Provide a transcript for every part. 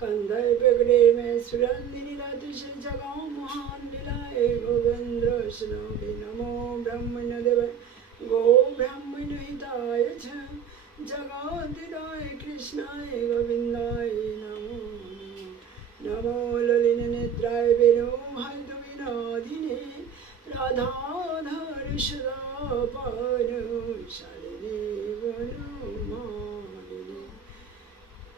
कंधे पकड़े में सुरंदिनी रातिश जगाओ महान लीलाए गोविंद्र स्नोभि नमो ब्रह्मण देव गो ब्राह्मण हिताय च जगोदिराय कृष्णाय गोविन्दाय नमो नमो ललिन नेत्राय विनो हद विनादिने राधाधर सदा पार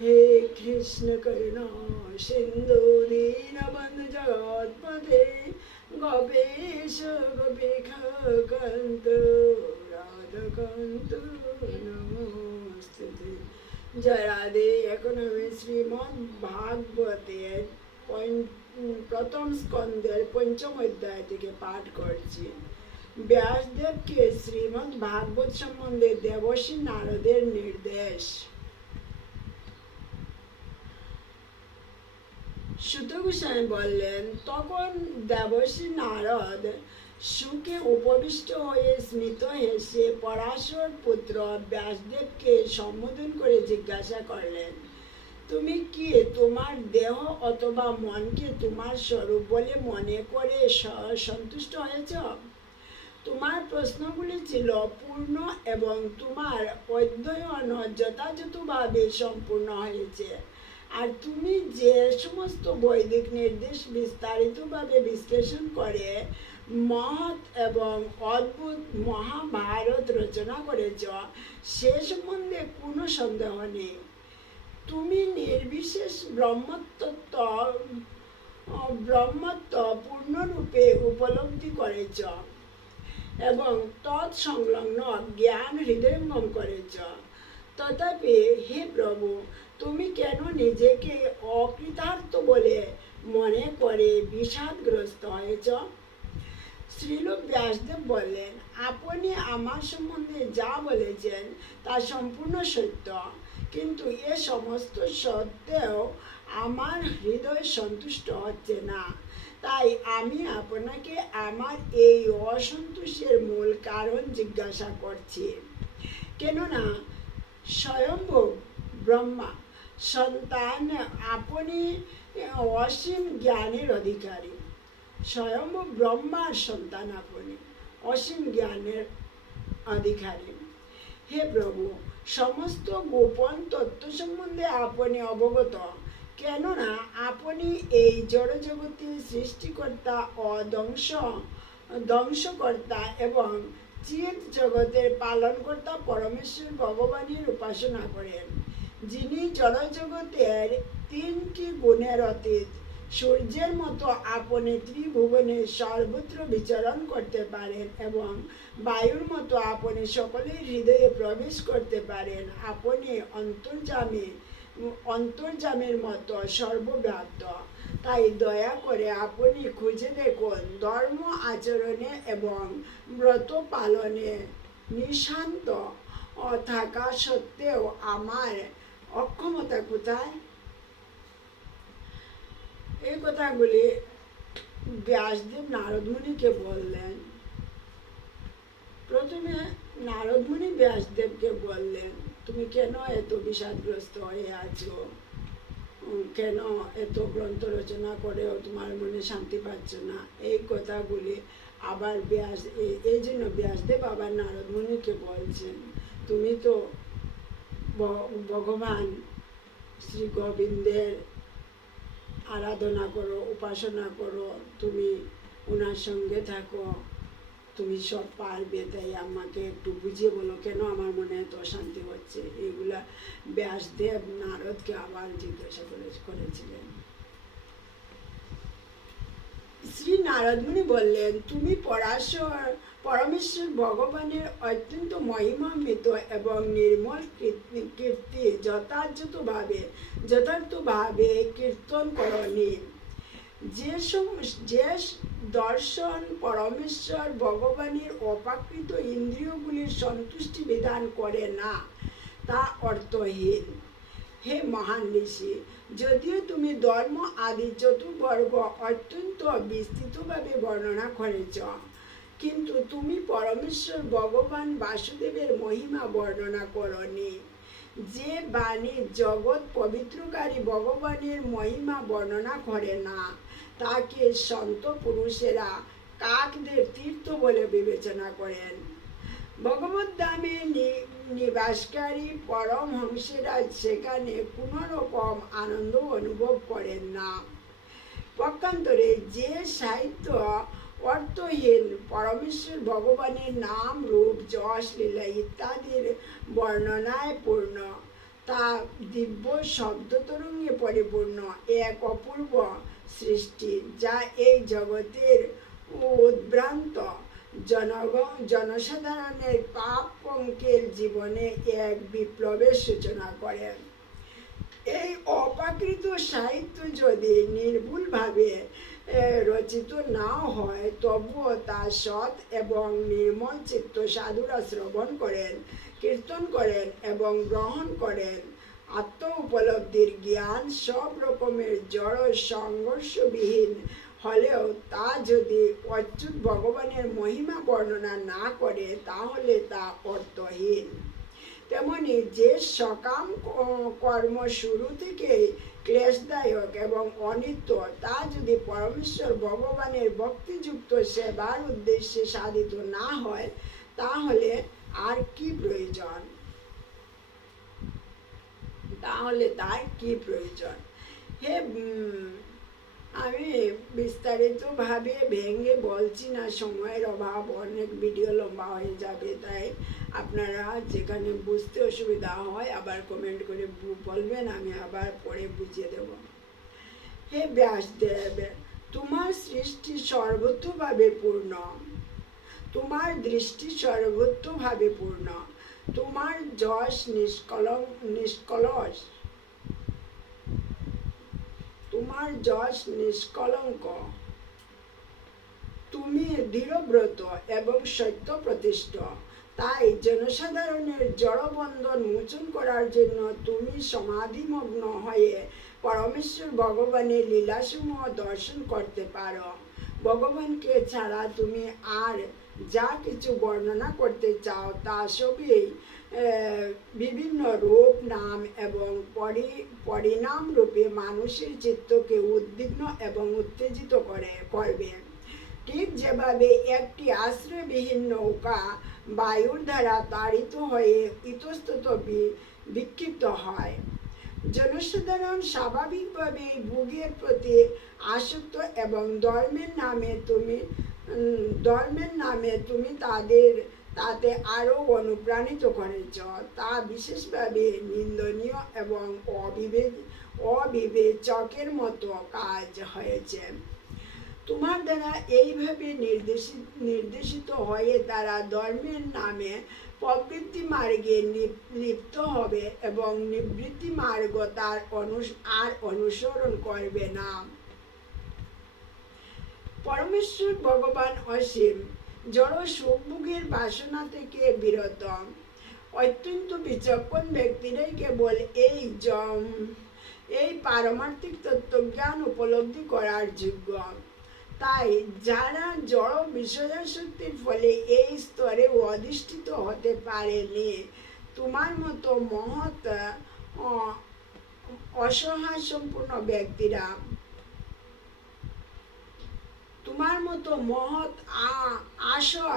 हे कृष्ण करुणा सिंधु दीनबंधु जगत्पते गोपेश गोपिक कंत রাধকান্ত নমস্তে জয় রাধে এখন আমি শ্রীমদ ভাগবতের পঞ্চ- প্রথম স্কন্ধের পঞ্চম অধ্যায় থেকে পাঠ করছি ব্যাসদেবকে শ্রীমদ ভাগবত সম্বন্ধে দেবশ্রী নারদের নির্দেশ সুত গোস্বামী বললেন, তখন দেবশ্রী নারদ সুখে উপবিষ্ট হয়ে স্মিত হেসে পরাশর পুত্র ব্যাসদেবকে সম্বোধন করে জিজ্ঞাসা করলেন, তুমি কি তোমার দেহ অথবা মনকে তোমার স্বরূপ বলে মনে করে সন্তুষ্ট হয়েছ? তোমার প্রশ্নগুলি ছিল পূর্ণ এবং তোমার অধ্যয়ন যথাযথভাবে সম্পূর্ণ হয়েছে। আর তুমি যে সমস্ত বৈদিক নির্দেশ বিস্তারিতভাবে বিশ্লেষণ করে মহৎ এবং অদ্ভুত মহাভারত রচনা করেছ, সে সম্বন্ধে কোনো সন্দেহ নেই। তুমি নির্বিশেষ ব্রহ্মতত্ত্ব ব্রহ্মত্ব পূর্ণরূপে উপলব্ধি করেছ এবং তৎসংলগ্ন জ্ঞান হৃদয়ঙ্গম করেছ। তথাপি হে প্রভু তুমি কেন নিজেকে অকৃতার্থ বলে মনে করে বিষাদগ্রস্ত হয়েছ? শ্রীলোক ব্যাসদেব বললেন, আপনি আমার সম্বন্ধে যা বলেছেন তা সম্পূর্ণ সত্য। কিন্তু এ সমস্ত সত্ত্বেও আমার হৃদয় সন্তুষ্ট হচ্ছে না। তাই আমি আপনাকে আমার এই অসন্তোষের মূল কারণ জিজ্ঞাসা করছি। কেননা স্বয়ম্ভব ব্রহ্মা সন্তান আপনি অসীম জ্ঞানের অধিকারী। স্বয়ং ব্রহ্মার সন্তান আপনি অসীম জ্ঞানের অধিকারী। হে প্রভু, সমস্ত গোপন তত্ত্ব সম্বন্ধে আপনি অবগত। কেননা আপনি এই জড়জগতের সৃষ্টিকর্তা ও ধ্বংস ধ্বংসকর্তা এবং চিত জগতের পালনকর্তা পরমেশ্বর ভগবানের উপাসনা করেন। যিনি জড়জগতের তিনটি গুণের অতীত, সূর্যের মতো আপনি ত্রিভুবনে সর্বত্র বিচরণ করতে পারেন এবং বায়ুর মতো আপনি সকলের হৃদয়ে প্রবেশ করতে পারেন, আপনি অন্তর্জামী অন্তর্জামের মতো সর্বব্যাপ্ত তাই দয়া করে আপনি খুঁজে দেখুন ধর্ম আচরণে এবং ব্রত পালনে নিশান্ত থাকা সত্ত্বেও আমার অক্ষমতা কোথায়? এই কথাগুলি ব্যাসদেব নারদমুনিকে বললেন। প্রথমে নারদমুনি ব্যাসদেবকে বললেন, তুমি কেন এত বিষাদগ্রস্ত হয়ে আছো? কেন এত গ্রন্থ রচনা করেও তোমার মনে শান্তি পাচ্ছ না? এই কথাগুলি আবার ব্যাস এই- জন্য ব্যাসদেব আবার নারদমুনিকে বলছেন, তুমি তো ভগবান শ্রী গোবিন্দের আরাধনা করো, উপাসনা করো, তুমি ওনার সঙ্গে থাকো, তুমি সব পারবে, তাই আমাকে একটু বুঝিয়ে বলো, কেন আমার মনে এত অশান্তি হচ্ছে? এগুলা ব্যাসদেব নারদকে আবার জিজ্ঞাসা করে করেছিলেন। শ্রী নারদমুনি বললেন, তুমি পরাশর পরমেশ্বর ভগবানের অত্যন্ত মহিমান্বিত এবং নির্মল কীর্তি- যথাযথভাবে যথার্থভাবে কীর্তন করণী যে যে দর্শন পরমেশ্বর ভগবানের অপাকৃত ইন্দ্রিয়গুলির সন্তুষ্টি বিধান করে না, তা অর্থহীন। হে মহান ঋষি, যদিও তুমি ধর্ম আদি চতুর্বর্গ অত্যন্ত বিস্তৃতভাবে বর্ণনা করেছ, কিন্তু তুমি পরমেশ্বর ভগবান বাসুদেবের মহিমা বর্ণনা করনি। যে বাণী জগৎ পবিত্রকারী ভগবানের মহিমা বর্ণনা করে না, তাকে সন্ত পুরুষেরা কাকদের তীর্থ বলে বিবেচনা করেন। ভগবত ধামে নি- নিবাসকারী পরমহংসেরা সেখানে কোনো রকম আনন্দ অনুভব করেন না। পক্ষান্তরে যে সাহিত্য অর্থহীন, পরমেশ্বর ভগবানের নাম, রূপ, যশ, লীলা ইত্যাদির বর্ণনায় পূর্ণ, তা দিব্য শব্দতরঙ্গে পরিপূর্ণ, এক অপূর্ব সৃষ্টি, যা এই জগতের উদ্ভ্রান্ত জনগণ, জনসাধারণের পাপ পঙ্কের জীবনে এক বিপ্লবের সূচনা করেন। এই অপাকৃত সাহিত্য যদি নির্ভুলভাবে রচিত নাও হয়, তবুও তা সৎ এবং নির্মল চিত্ত সাধুরা শ্রবণ করেন, কীর্তন করেন এবং গ্রহণ করেন। আত্ম উপলব্ধির জ্ঞান সব রকমের জড় সংঘর্ষবিহীন হলেও তা যদি অচ্যুত ভগবানের মহিমা বর্ণনা না করে, তাহলে তা অর্থহীন। তেমনি যে সকাম কর্ম শুরু থেকেই ক্লেশদায়ক এবং অনিত্য, তা যদি পরমেশ্বর ভগবানের ভক্তিযুক্ত সেবার উদ্দেশ্যে সাধিত না হয়, তাহলে আর কি প্রয়োজন? তাহলে তার কি প্রয়োজন? হে আমি বিস্তারিতভাবে ভেঙে বলছি না, সময়ের অভাব, অনেক ভিডিও লম্বা হয়ে যাবে, তাই আপনারা যেখানে বুঝতে অসুবিধা হয় আবার কমেন্ট করে বলবেন, আমি আবার পরে বুঝিয়ে দেব। হে ব্যাসদেব, তোমার সৃষ্টি সর্বত্রভাবে পূর্ণ। তোমার দৃষ্টি সর্বত্রভাবে পূর্ণ। তোমার যশ নিষ্কলং, নিষ্কলস। তোমার যশ নিষ্কলঙ্ক। তুমি দৃঢ়ব্রত এবং সত্য প্রতিষ্ঠ। তাই জনসাধারণের জড়বন্ধন মোচন করার জন্য তুমি সমাধিমগ্ন হয়ে পরমেশ্বর ভগবানের লীলাসমূহ দর্শন করতে পারো। ভগবানকে ছাড়া তুমি আর যা কিছু বর্ণনা করতে চাও তা সবই বিভিন্ন রূপ, নাম এবং পরি, পরিণাম রূপে মানুষের চিত্তকে উদ্বিগ্ন এবং উত্তেজিত করে, করবে। ঠিক যেভাবে একটি আশ্রয়বিহীন নৌকা বায়ুর দ্বারা তাড়িত হয়ে ইতস্তত বিক্ষিপ্ত হয়। জনসাধারণ স্বাভাবিকভাবে ভোগের প্রতি আসক্ত এবং ধর্মের নামে তুমি ধর্মের নামে তুমি তাদের তাতে আরও অনুপ্রাণিত করেছ তা বিশেষভাবে নিন্দনীয় এবং অবিবেক, অবিবেচকের মতো কাজ হয়েছে। তোমার দ্বারা এইভাবে নির্দেশিত নির্দেশিত হয়ে তারা ধর্মের নামে প্রবৃত্তি মার্গে লিপ্ত হবে এবং নিবৃত্তি মার্গ তার অনুস, আর অনুসরণ করবে না। পরমেশ্বর ভগবান অসীম জড় সুখভোগের বাসনা থেকে বিরত অত্যন্ত বিচক্ষণ ব্যক্তিরাই কেবল এই জম, এই পারমার্থিক তত্ত্বজ্ঞান উপলব্ধি করার যোগ্য। তাই যারা জড় বিষয়াসক্তির ফলে এই স্তরে অধিষ্ঠিত হতে পারেনি, তোমার মতো মহৎ অসহায় সম্পূর্ণ ব্যক্তিরা তোমার মতো মহৎ আশা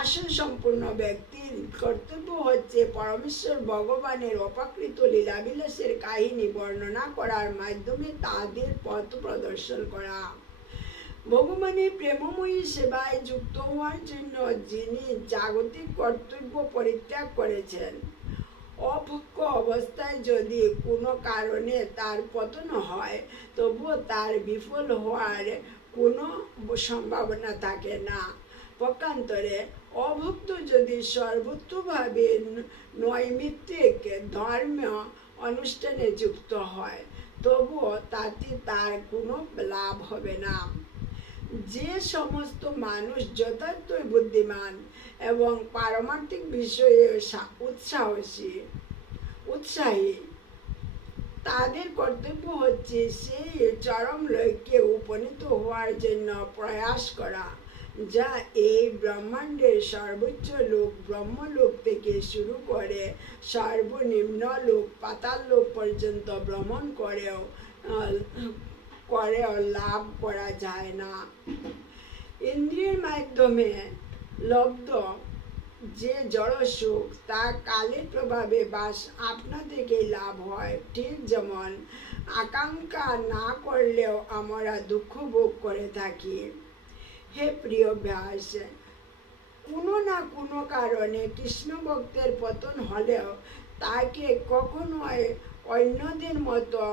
আশা সম্পূর্ণ ব্যক্তির কর্তব্য হচ্ছে পরমেশ্বর ভগবানের অপাকৃত লীলাবিলাসের কাহিনী বর্ণনা করার মাধ্যমে তাদের পথ প্রদর্শন করা। ভগবানের প্রেমময়ী সেবায় যুক্ত হওয়ার জন্য যিনি জাগতিক কর্তব্য পরিত্যাগ করেছেন অপক্ষ অবস্থায় যদি কোনো কারণে তার পতন হয়, তবুও তার বিফল হওয়ার কোনো সম্ভাবনা থাকে না। পক্ষান্তরে অভুক্ত যদি সর্বত্রভাবে ন- নৈমিত্তিক ধর্মীয় অনুষ্ঠানে যুক্ত হয়, তবুও তাতে তার কোনো লাভ হবে না। যে সমস্ত মানুষ যথার্থই বুদ্ধিমান এবং পারমার্থিক বিষয়ে উৎসাহসী, উৎসাহী তাদের কর্তব্য হচ্ছে সেই চরম লক্ষ্যে উপনীত হওয়ার জন্য প্রয়াস করা, যা এই ব্রহ্মাণ্ডের সর্বোচ্চ লোক, ব্রহ্মলোক থেকে শুরু করে সর্বনিম্ন লোক, পাতাল লোক পর্যন্ত ভ্রমণ করেও করেও লাভ করা যায় না। ইন্দ্রিয়ের মাধ্যমে লব্ধ যে জড় সুখ, তা কালের প্রভাবে বাস আপনা লাভ হয়। ঠিক যেমন আকাঙ্ক্ষা না করলেও আমরা দুঃখ ভোগ করে থাকি। হে প্রিয় ব্যাস, কোনো না কোনো কারণে কৃষ্ণ ভক্তের পতন হলেও তাকে কখনোই অন্যদের মতো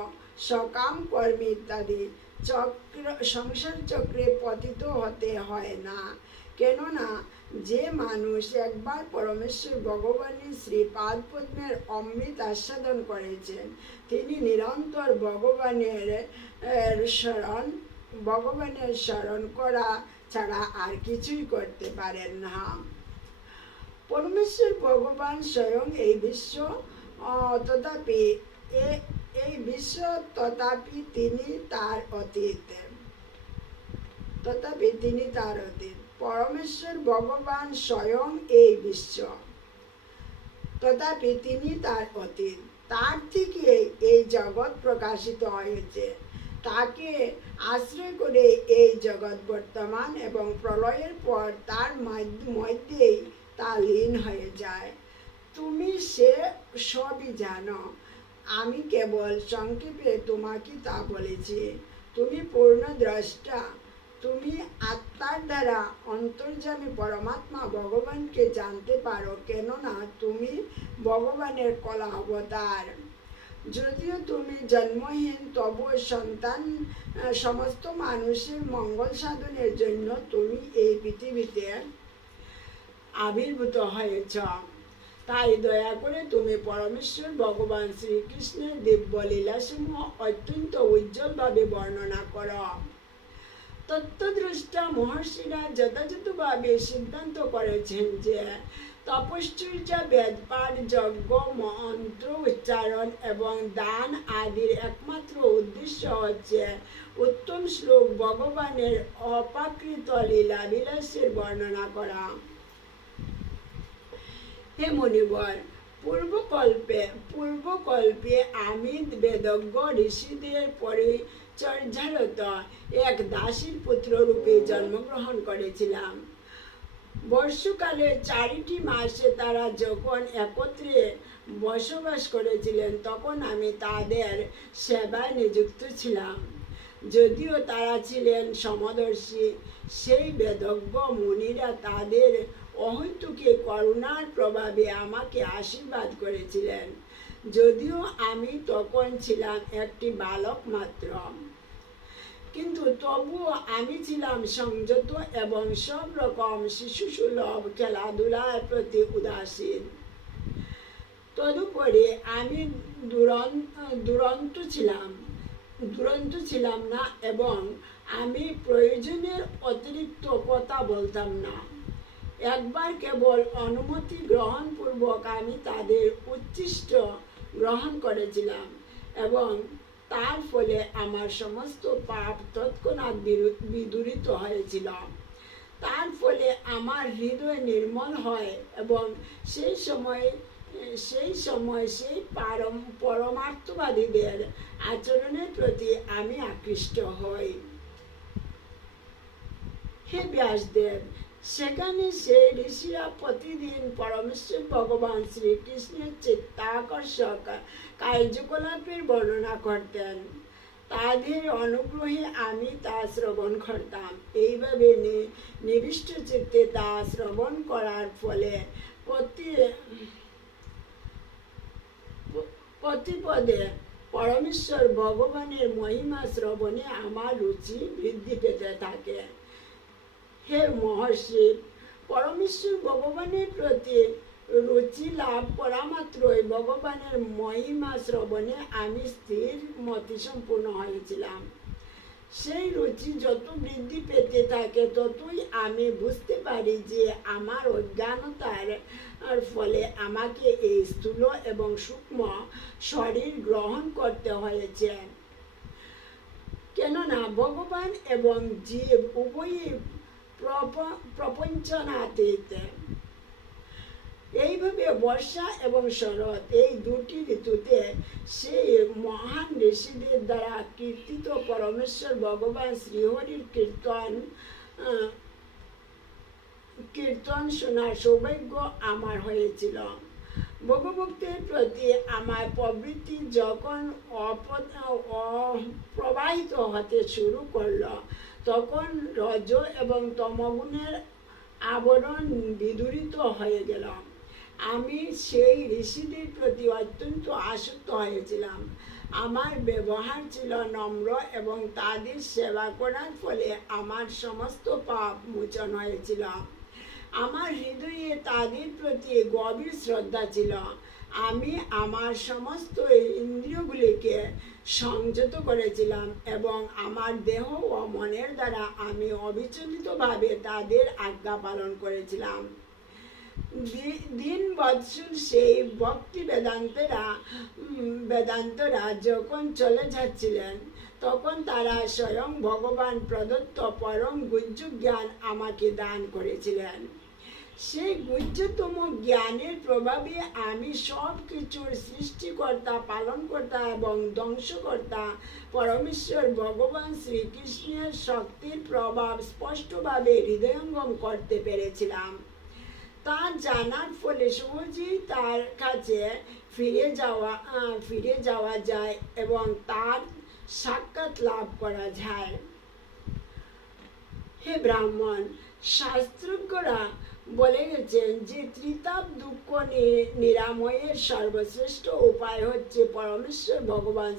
সকাম কর্মী ইত্যাদি চক্র, সংসার চক্রে পতিত হতে হয় না। কেননা যে মানুষ একবার পরমেশ্বর ভগবানের শ্রী পাদপদ্মের অমৃত আস্বাদন করেছেন, তিনি নিরন্তর ভগবানের স্মরণ ভগবানের স্মরণ করা ছাড়া আর কিছুই করতে পারেন না। পরমেশ্বর ভগবান স্বয়ং এই বিশ্ব তথাপি এই বিশ্ব তথাপি তিনি তার অতীত। তথাপি তিনি তার অতীত। পরমেশ্বর ভগবান স্বয়ং এই বিশ্ব। তথাপি তিনি তার অতীত, তার থেকে এই জগৎ প্রকাশিত হয়েছে। তাকে আশ্রয় করে এই জগৎ বর্তমান এবং প্রলয়ের পর তার মধ্যেই তা লীন হয়ে যায়। তুমি সে সবই জানো। আমি কেবল সংক্ষেপে তোমাকে তা বলেছি। তুমি পূর্ণ দ্রষ্টা। তুমি আত্মার দ্বারা অন্তর্যামী পরমাত্মা ভগবানকে জানতে পারো, কেননা তুমি ভগবানের কলা অবতার। যদিও তুমি জন্মহীন, তবুও সন্তান সমস্ত মানুষের মঙ্গল সাধনের জন্য তুমি এই পৃথিবীতে আবির্ভূত হয়েছ। তাই দয়া করে তুমি পরমেশ্বর ভগবান শ্রীকৃষ্ণের দিব্য লীলাসমূহ অত্যন্ত উজ্জ্বলভাবে বর্ণনা করো। তত্ত্বদ্রষ্টা মহর্ষিরা যথাযথভাবে সিদ্ধান্ত করেছেন যে তপশ্চর্যা, বেদপাঠ, যজ্ঞ, মন্ত্র, উচ্চারণ এবং দান আদির একমাত্র উদ্দেশ্য হচ্ছে উত্তম শ্লোক ভগবানের অপাকৃত লীলা বিলাসের বর্ণনা করা। হে মণিবর পূর্বকল্পে পূর্বকল্পে আমি বেদজ্ঞ ঋষিদের পরিচর্যারত এক দাসীর পুত্র রূপে জন্মগ্রহণ করেছিলাম। বর্ষকালে চারিটি মাসে তারা যখন একত্রে বসবাস করেছিলেন, তখন আমি তাদের সেবায় নিযুক্ত ছিলাম। যদিও তারা ছিলেন সমদর্শী, সেই বেদজ্ঞ মুনিরা তাদের অহৈতুকে করুণার প্রভাবে আমাকে আশীর্বাদ করেছিলেন। যদিও আমি তখন ছিলাম একটি বালক মাত্র। কিন্তু তবুও আমি ছিলাম সংযত এবং সব রকম শিশু সুলভ খেলাধুলার প্রতি উদাসীন। তদুপরি আমি দুরন্ত দুরন্ত ছিলাম দুরন্ত ছিলাম না এবং আমি প্রয়োজনের অতিরিক্ত কথা বলতাম না। একবার কেবল অনুমতি গ্রহণপূর্বক আমি তাদের উচ্ছিষ্ট গ্রহণ করেছিলাম এবং তার ফলে আমার সমস্ত পাপ তৎক্ষণাৎ বিদূরিত হয়েছিল তার ফলে আমার হৃদয় নির্মল হয় এবং সেই সময় সেই সময় সেই পারম, পরমার্থবাদীদের আচরণের প্রতি আমি আকৃষ্ট হই। হে ব্যাসদেব সেখানে সেই ঋষিরা প্রতিদিন পরমেশ্বর ভগবান শ্রীকৃষ্ণের চিত্তাকর্ষক কার্যকলাপের বর্ণনা করতেন। তাদের অনুগ্রহে আমি তা শ্রবণ করতাম। এইভাবে নিবিষ্ট চিত্তে তা শ্রবণ করার ফলে প্রতি, প্রতিপদে পরমেশ্বর ভগবানের মহিমা শ্রবণে আমার রুচি বৃদ্ধি পেতে থাকে। হে মহর্ষি, পরমেশ্বর ভগবানের প্রতি রুচি লাভ করা মাত্রই ভগবানের মহিমা শ্রবণে আমি স্থির মতি সম্পূর্ণ হয়েছিলাম। সেই রুচি যত বৃদ্ধি পেতে থাকে, ততই আমি বুঝতে পারি যে আমার অজ্ঞানতার ফলে আমাকে এই স্থূল এবং সূক্ষ্ম শরীর গ্রহণ করতে হয়েছে। কেননা ভগবান এবং জীব উভয়ই প্রপঞ্চনাতীত এইভাবে বর্ষা এবং শরৎ এই দুটি ঋতুতে সেই মহান ঋষিদের দ্বারা কীর্তিত পরমেশ্বর ভগবান শ্রীহরির কীর্তন কীর্তন শোনার সৌভাগ্য আমার হয়েছিল। ভগভক্তির প্রতি আমার প্রবৃত্তি যখন অপ্রবাহিত হতে শুরু করল, তখন রজ এবং তমগুণের আবরণ বিদূরিত হয়ে গেল। আমি সেই ঋষিদের প্রতি অত্যন্ত আসক্ত হয়েছিলাম। আমার ব্যবহার ছিল নম্র এবং তাদের সেবা করার ফলে আমার সমস্ত পাপ মোচন হয়েছিল। আমার হৃদয়ে তাদের প্রতি গভীর শ্রদ্ধা ছিল। আমি আমার সমস্ত ইন্দ্রিয়গুলিকে সংযত করেছিলাম এবং আমার দেহ ও মনের দ্বারা আমি অবিচলিতভাবে তাদের আজ্ঞা পালন করেছিলাম। দিন বৎসর সেই ভক্তি বেদান্তরা বেদান্তরা যখন চলে যাচ্ছিলেন, তখন তারা স্বয়ং ভগবান প্রদত্ত পরম গুজ্জ জ্ঞান আমাকে দান করেছিলেন। সেই গুজ্জতম জ্ঞানের প্রভাবে আমি সব কিছুর সৃষ্টিকর্তা, পালনকর্তা এবং ধ্বংসকর্তা পরমেশ্বর ভগবান শ্রীকৃষ্ণের শক্তির প্রভাব স্পষ্টভাবে হৃদয়ঙ্গম করতে পেরেছিলাম। তা জানার ফলে সহজেই তার কাছে ফিরে যাওয়া ফিরে যাওয়া যায় এবং তার সাক্ষাৎ লাভ করা যায়। হে ব্রাহ্মণ, শাস্ত্রজ্ঞরা বলে গেছেন যে ত্রিতাপ দুঃখ নিরাময়ের সর্বশ্রেষ্ঠ উপায় হচ্ছে পরমেশ্বর ভগবান।